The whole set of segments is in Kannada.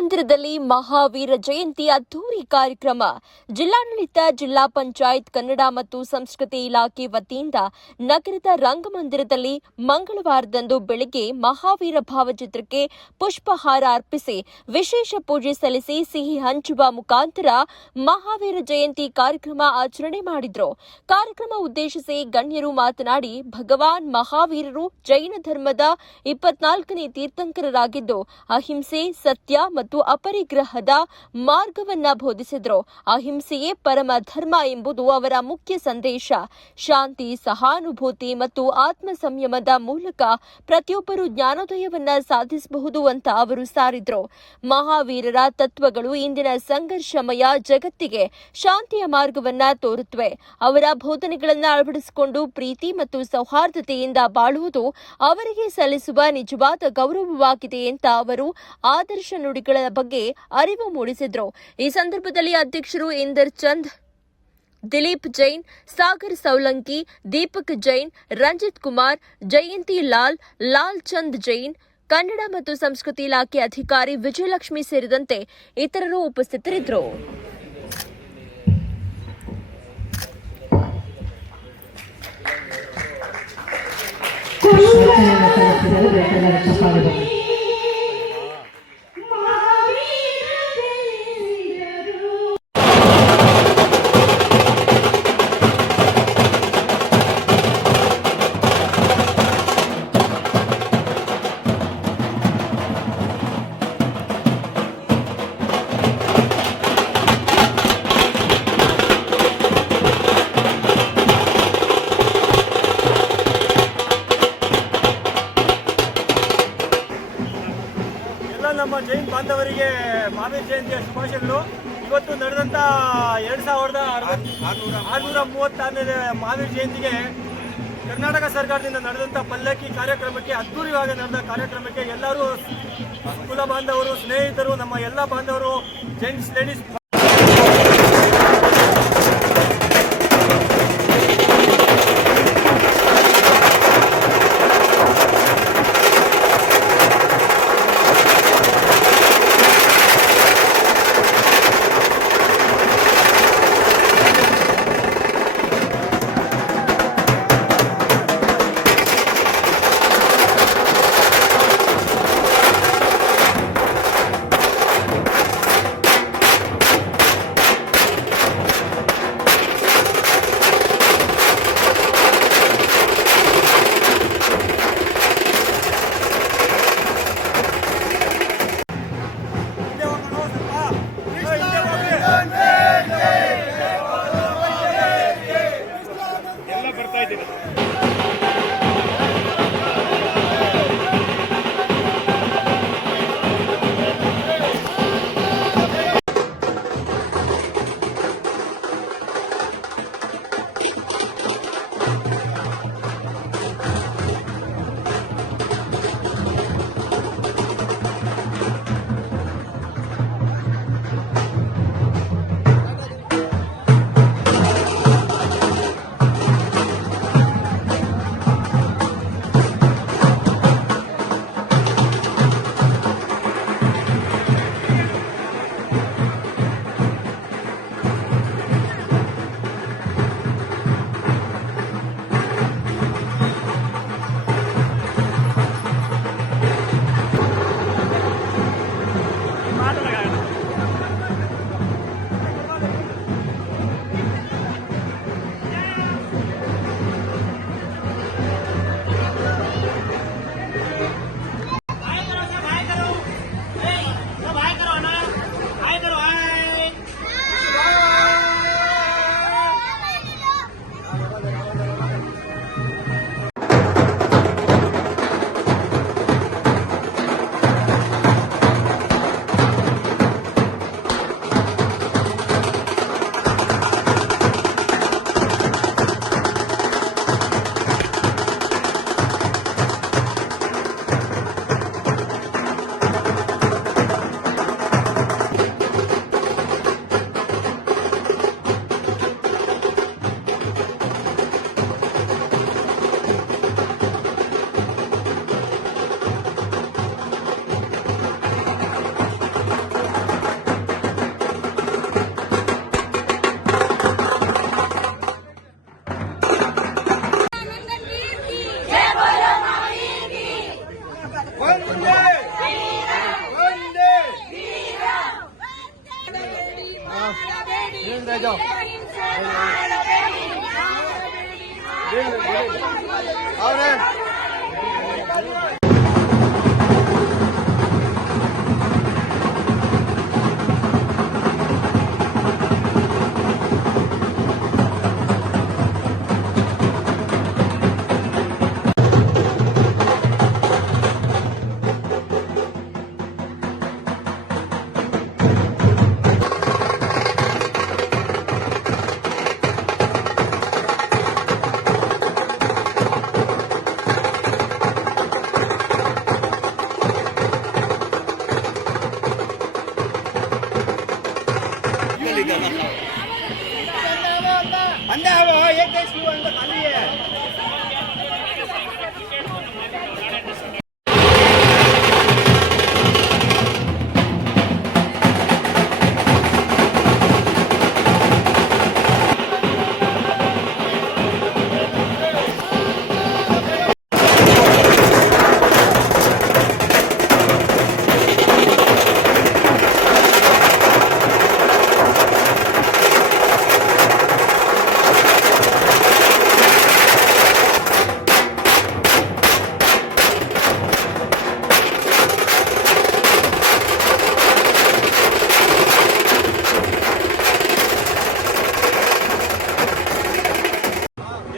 ರಂಗಮಂದಿರದಲ್ಲಿ ಮಹಾವೀರ ಜಯಂತಿ ಅದ್ದೂರಿ ಕಾರ್ಯಕ್ರಮ. ಜಿಲ್ಲಾಡಳಿತ, ಜಿಲ್ಲಾ ಪಂಚಾಯತ್, ಕನ್ನಡ ಮತ್ತು ಸಂಸ್ಕೃತಿ ಇಲಾಖೆ ವತಿಯಿಂದ ನಗರದ ರಂಗಮಂದಿರದಲ್ಲಿ ಮಂಗಳವಾರದಂದು ಬೆಳಗ್ಗೆ ಮಹಾವೀರ ಭಾವಚಿತ್ರಕ್ಕೆ ಪುಷ್ಪಹಾರ ಅರ್ಪಿಸಿ ವಿಶೇಷ ಪೂಜೆ ಸಲ್ಲಿಸಿ ಸಿಹಿ ಹಂಚುವ ಮುಖಾಂತರ ಮಹಾವೀರ ಜಯಂತಿ ಕಾರ್ಯಕ್ರಮ ಆಚರಣೆ ಮಾಡಿದ್ರು. ಕಾರ್ಯಕ್ರಮ ಉದ್ದೇಶಿಸಿ ಗಣ್ಯರು ಮಾತನಾಡಿ, ಭಗವಾನ್ ಮಹಾವೀರರು ಜೈನ ಧರ್ಮದ 24ನೇ ತೀರ್ಥಂಕರರಾಗಿದ್ದು ಅಹಿಂಸೆ, ಸತ್ಯ ಮತ್ತು ಅಪರಿಗ್ರಹದ ಮಾರ್ಗವನ್ನ ಬೋಧಿಸಿದ್ರು. ಅಹಿಂಸೆಯೇ ಪರಮ ಧರ್ಮ ಎಂಬುದು ಅವರ ಮುಖ್ಯ ಸಂದೇಶ. ಶಾಂತಿ, ಸಹಾನುಭೂತಿ ಮತ್ತು ಆತ್ಮ ಸಂಯಮದ ಮೂಲಕ ಪ್ರತಿಯೊಬ್ಬರು ಜ್ಞಾನೋದಯವನ್ನ ಸಾಧಿಸಬಹುದು ಅಂತ ಅವರು ಸಾರಿದ್ರು. ಮಹಾವೀರರ ತತ್ವಗಳು ಇಂದಿನ ಸಂಘರ್ಷಮಯ ಜಗತ್ತಿಗೆ ಶಾಂತಿಯ ಮಾರ್ಗವನ್ನ ತೋರುತ್ತವೆ. ಅವರ ಬೋಧನೆಗಳನ್ನು ಅಳವಡಿಸಿಕೊಂಡು ಪ್ರೀತಿ ಮತ್ತು ಸೌಹಾರ್ದತೆಯಿಂದ ಬಾಳುವುದು ಅವರಿಗೆ ಸಲ್ಲಿಸುವ ನಿಜವಾದ ಗೌರವವಾಗಿದೆ ಅಂತ ಅವರು ಆದರ್ಶ ನುಡಿಗಳ ಬಗ್ಗೆ ಅರಿವು ಮೂಡಿಸಿದ್ರು. ಈ ಸಂದರ್ಭದಲ್ಲಿ ಅಧ್ಯಕ್ಷರು ಇಂದರ್ ಚಂದ್, ದಿಲೀಪ್ ಜೈನ್, ಸಾಗರ್ ಸೌಲಂಕಿ, ದೀಪಕ್ ಜೈನ್, ರಂಜಿತ್ ಕುಮಾರ್, ಜಯಂತಿ ಲಾಲ್ ಚಂದ್ ಜೈನ್, ಕನ್ನಡ ಮತ್ತು ಸಂಸ್ಕೃತಿ ಇಲಾಖೆ ಅಧಿಕಾರಿ ವಿಜಯಲಕ್ಷ್ಮಿ ಸೇರಿದಂತೆ ಇತರರು ಉಪಸ್ಥಿತರಿದ್ದರು. ನಮ್ಮ ಜೈನ್ ಬಾಂಧವರಿಗೆ ಮಹಾವೀರ ಜಯಂತಿಯ ಶುಭಾಶಯಗಳು. ಇವತ್ತು ನಡೆದಂಥ 2636ನೇ ಮಹಾವೀರ ಜಯಂತಿಗೆ ಕರ್ನಾಟಕ ಸರ್ಕಾರದಿಂದ ನಡೆದಂಥ ಪಲ್ಲಕ್ಕಿ ಕಾರ್ಯಕ್ರಮಕ್ಕೆ, ಅದ್ದೂರಿಯಾಗಿ ನಡೆದ ಕಾರ್ಯಕ್ರಮಕ್ಕೆ ಎಲ್ಲರೂ ಕುಲ ಬಾಂಧವರು, ಸ್ನೇಹಿತರು, ನಮ್ಮ ಎಲ್ಲ ಬಾಂಧವರು, ಜೆಂಟ್ಸ್, ಲೇಡೀಸ್ पे जाओ। और अंदर आओ, एक देश की अंदर खाली है।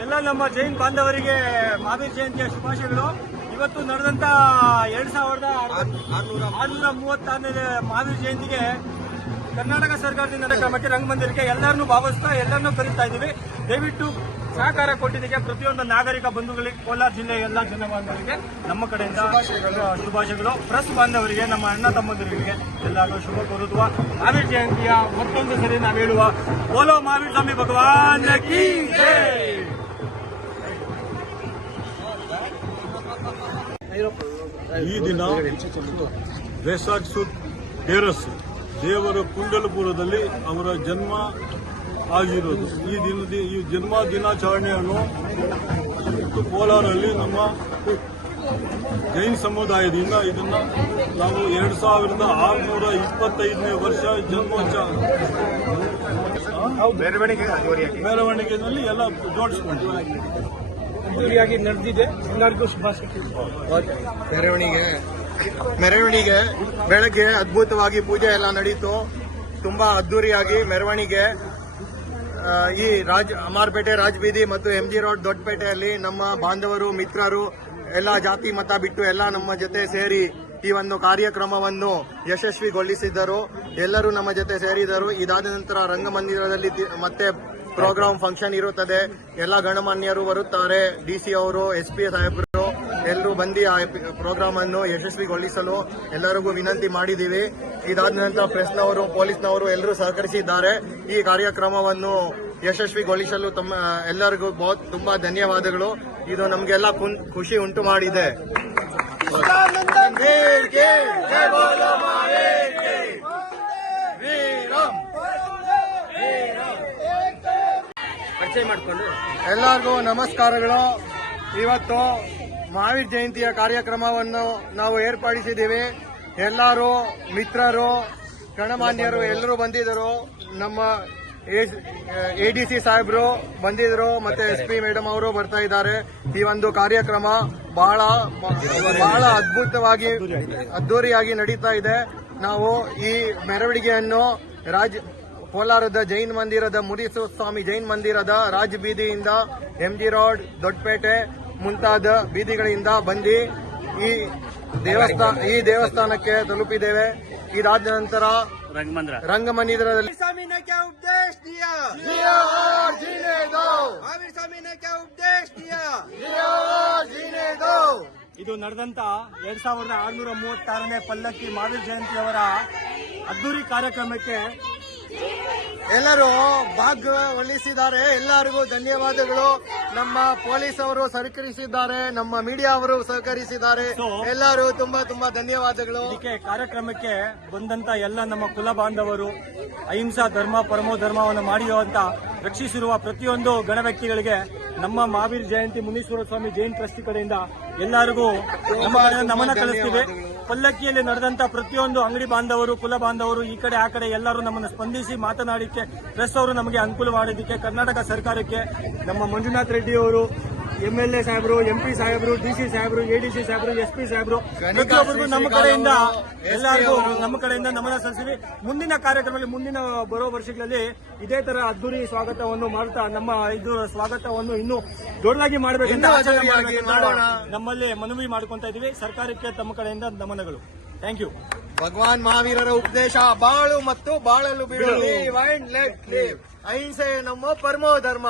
ಎಲ್ಲ ನಮ್ಮ ಜೈನ್ ಬಾಂಧವರಿಗೆ ಮಹಾವೀರ ಜಯಂತಿಯ ಶುಭಾಶಯಗಳು. ಇವತ್ತು ನಡೆದಂತ 2636ನೇ ಮಹಾವೀರ ಜಯಂತಿಗೆ ಕರ್ನಾಟಕ ಸರ್ಕಾರದಿಂದ ಕಾರ್ಯಕ್ರಮಕ್ಕೆ ರಂಗಮಂದಿರಕ್ಕೆ ಎಲ್ಲರನ್ನೂ ಭಾಗವಹಿಸ್ತಾ ಎಲ್ಲರನ್ನೂ ಕರೀತಾ ಇದ್ದೀವಿ. ದಯವಿಟ್ಟು ಸಹಕಾರ ಕೊಟ್ಟಿದ್ದಕ್ಕೆ ಪ್ರತಿಯೊಂದು ನಾಗರಿಕ ಬಂಧುಗಳಿಗೆ, ಕೋಲಾರ ಜಿಲ್ಲೆಯ ಎಲ್ಲ ಜನ ಬಾಂಧವರಿಗೆ ನಮ್ಮ ಕಡೆಯಿಂದ ಶುಭಾಶಯಗಳು. ಪ್ರೆಸ್ ಬಾಂಧವರಿಗೆ, ನಮ್ಮ ಅಣ್ಣ ತಮ್ಮಂದಿರಿಗೆ ಎಲ್ಲರಿಗೂ ಶುಭ ಕೋರುತ್ವ. ಮಹಾವೀರ ಜಯಂತಿಯ ಮತ್ತೊಂದು ಸರಿ ನಾವು ಹೇಳುವ ಬೋಲೋ ಮಹಾವೀರ ಸ್ವಾಮಿ ಭಗವಾನ್ ಕೀ ಜೈ. ಈ ದಿನ ವೈಸಾಖ ಸುದ್ 13 ದೇವರ ಕುಂಡಲಪುರದಲ್ಲಿ ಅವರ ಜನ್ಮ ಆಗಿರೋದು. ಈ ಜನ್ಮ ದಿನಾಚರಣೆಯನ್ನು ಕೋಲಾರಲ್ಲಿ ನಮ್ಮ ಜೈನ್ ಸಮುದಾಯದಿಂದ ಇದನ್ನ ನಾವು 2625ನೇ ವರ್ಷ ಜನ್ಮೋತ್ಸವ ಮೆರವಣಿಗೆಯಲ್ಲಿ ಎಲ್ಲ ಜೋಡಿಸ್ಕೊಂಡಿದ್ದೀವಿ. ಅದ್ದೂರಿಯಾಗಿ ನಡೆದಿದೆ. ಎಲ್ಲರಿಗೂ ಶುಭಾಶಯ. ಮೆರವಣಿಗೆ ಬೆಳಗ್ಗೆ ಅದ್ಭುತವಾಗಿ ಪೂಜೆ ಎಲ್ಲ ನಡೀತು. ತುಂಬಾ ಅದ್ದೂರಿಯಾಗಿ ಮೆರವಣಿಗೆ ಈ ಅಮರ್ಪೇಟೆ ರಾಜಬೀದಿ ಮತ್ತು MG ರೋಡ್ ದೊಡ್ಡಪೇಟೆಯಲ್ಲಿ ನಮ್ಮ ಬಾಂಧವರು, ಮಿತ್ರರು ಎಲ್ಲ ಜಾತಿ ಮತ ಬಿಟ್ಟು ಎಲ್ಲ ನಮ್ಮ ಜೊತೆ ಸೇರಿ ಈ ಒಂದು ಕಾರ್ಯಕ್ರಮವನ್ನು ಯಶಸ್ವಿಗೊಳಿಸಿದರು. ಎಲ್ಲರೂ ನಮ್ಮ ಜೊತೆ ಸೇರಿದರು. ಇದಾದ ನಂತರ ರಂಗಮಂದಿರದಲ್ಲಿ ಮತ್ತೆ ಪ್ರೋಗ್ರಾಮ್ ಫಂಕ್ಷನ್ ಇರುತ್ತದೆ. ಎಲ್ಲ ಗಣಮಾನ್ಯರು ಬರುತ್ತಾರೆ. DC ಅವರು, SP ಸಾಹೇಬರು ಎಲ್ಲರೂ ಬಂದು ಆ ಪ್ರೋಗ್ರಾಮ್ ಅನ್ನು ಯಶಸ್ವಿಗೊಳಿಸಲು ಎಲ್ಲರಿಗೂ ವಿನಂತಿ ಮಾಡಿದ್ದೀವಿ. ಇದಾದ ನಂತರ ಪ್ರೆಸ್ನವರು, ಪೊಲೀಸ್ನವರು ಎಲ್ಲರೂ ಸಹಕರಿಸಿದ್ದಾರೆ. ಈ ಕಾರ್ಯಕ್ರಮವನ್ನು ಯಶಸ್ವಿಗೊಳಿಸಲು ಎಲ್ಲರಿಗೂ ತುಂಬಾ ಧನ್ಯವಾದಗಳು. ಇದು ನಮಗೆಲ್ಲ ಖುಷಿ ಉಂಟು ಮಾಡಿದೆ. ಎಲ್ಲರಿಗೂ ನಮಸ್ಕಾರಗಳು. ಇವತ್ತು ಮಹಾವೀರ ಜಯಂತಿಯ ಕಾರ್ಯಕ್ರಮವನ್ನು ನಾವು ಏರ್ಪಡಿಸಿದ್ದೀವಿ. ಎಲ್ಲರೂ ಮಿತ್ರರು, ಗಣಮಾನ್ಯರು ಎಲ್ಲರೂ ಬಂದಿದ್ದರು. ನಮ್ಮ ADC ಸಾಹೇಬರು ಬಂದಿದ್ರು, ಮತ್ತೆ SP ಮೇಡಮ್ ಅವರು ಬರ್ತಾ ಇದ್ದಾರೆ. ಈ ಒಂದು ಕಾರ್ಯಕ್ರಮ ಬಹಳ ಅದ್ದೂರಿಯಾಗಿ ನಡೀತಾ ಇದೆ. ನಾವು ಈ ಮೆರವಣಿಗೆಯನ್ನು ಕೋಲಾರದ ಜೈನ್ ಮಂದಿರದ ಮುನಿಸ್ವಾಮಿ ಜೈನ್ ಮಂದಿರದ ರಾಜ ಬೀದಿಯಿಂದ MG ರೋಡ್, ದೊಡ್ಡಪೇಟೆ ಮುಂತಾದ ಬೀದಿಗಳಿಂದ ಬಂದು ಈ ದೇವಸ್ಥಾನಕ್ಕೆ ತಲುಪಿದ್ದೇವೆ. ಇದಾದ ನಂತರ ರಂಗಮಂದಿರದಲ್ಲಿ स्वामी ने क्या उपदेश दिया? जीने दो। महावीर स्वामी ने क्या उपदेश दिया? जीने दो। ಇದು ನಡೆದಂತ 2636ನೇ ಪಲ್ಲಕ್ಕಿ ಮಹಾವೀರ ಜಯಂತಿಯವರ ಅದ್ದೂರಿ ಕಾರ್ಯಕ್ರಮಕ್ಕೆ ಎಲ್ಲರೂ ಭಾಗವಹಿಸಿದ್ದಾರೆ. ಎಲ್ಲರಿಗೂ ಧನ್ಯವಾದಗಳು. ನಮ್ಮ ಪೊಲೀಸ್ ಅವರು ಸಹಕರಿಸಿದ್ದಾರೆ, ನಮ್ಮ ಮೀಡಿಯಾ ಅವರು ಸಹಕರಿಸಿದ್ದಾರೆ. ಎಲ್ಲರೂ ತುಂಬಾ ಧನ್ಯವಾದಗಳು. ಇದಕ್ಕೆ ಕಾರ್ಯಕ್ರಮಕ್ಕೆ ಬಂದಂತ ಎಲ್ಲ ನಮ್ಮ ಕುಲ ಬಾಂಧವರು, ಅಹಿಂಸಾ ಧರ್ಮ ಪರಮೋ ಧರ್ಮವನ್ನು ಮಾಡಿರುವಂತ ರಕ್ಷಿಸಿರುವ ಪ್ರತಿಯೊಂದು ಗಣ ವ್ಯಕ್ತಿಗಳಿಗೆ ನಮ್ಮ ಮಹಾವೀರ ಜಯಂತಿ ಮುನೀಶ್ವರ ಸ್ವಾಮಿ ಜೈನ್ ಟ್ರಸ್ಟ್ ಕಡೆಯಿಂದ ಎಲ್ಲರಿಗೂ ನಮ್ಮ ಕಡೆಯಿಂದ ನಮನ ಕಳಿಸ್ತೀವಿ. ಪಲ್ಲಕ್ಕಿಯಲ್ಲಿ ನಡೆದಂತ ಪ್ರತಿಯೊಂದು ಅಂಗಡಿ ಬಾಂಧವರು, ಕುಲ ಬಾಂಧವರು, ಈ ಕಡೆ ಆ ಕಡೆ ಎಲ್ಲರೂ ನಮ್ಮನ್ನು ಸ್ಪಂದಿಸಿ ಮಾತನಾಡಿಕ್ಕೆ ಪ್ರೆಸ್ ಅವರು ನಮಗೆ ಅನುಕೂಲ ಮಾಡಿದ್ದಕ್ಕೆ ಕರ್ನಾಟಕ ಸರ್ಕಾರಕ್ಕೆ, ನಮ್ಮ ಮಂಜುನಾಥ್ ರೆಡ್ಡಿ ಅವರು, MLA ಸಾಹೇಬರು, MP ಸಾಹೇಬರು, DC ಸಾಹೇಬರು, ADC ಸಾಹೇಬರು, SP ಸಾಹೇಬರು, ಪ್ರತಿಯೊಬ್ಬರಿಗೂ ನಮ್ಮ ಕಡೆಯಿಂದ ಎಲ್ಲರಿಗೂ ನಮ್ಮ ಕಡೆಯಿಂದ ನಮನ ಸಲ್ಲಿಸಿ ಮುಂದಿನ ಕಾರ್ಯಕ್ರಮದಲ್ಲಿ ಮುಂದಿನ ಬರೋ ವರ್ಷಗಳಲ್ಲಿ ಇದೇ ತರ ಅದ್ದೂರಿ ಸ್ವಾಗತವನ್ನು ಮಾಡ್ತಾ ನಮ್ಮ ಇದು ಸ್ವಾಗತವನ್ನು ಇನ್ನೂ ದೊಡ್ಡದಾಗಿ ಮಾಡಬೇಕಂತ ನಮ್ಮಲ್ಲಿ ಮನವಿ ಮಾಡ್ಕೊಂತ ಇದೀವಿ. ಸರ್ಕಾರಕ್ಕೆ ತಮ್ಮ ಕಡೆಯಿಂದ ನಮನಗಳು. Thank you. ಭಗವಾನ್ ಮಹಾವೀರರ ಉಪದೇಶ ಬಾಳು ಮತ್ತು ಬಾಳಲು ಬಿಡು. ಅಹಿಂಸೆ ನಮ್ಮ ಪರಮೋ ಧರ್ಮ.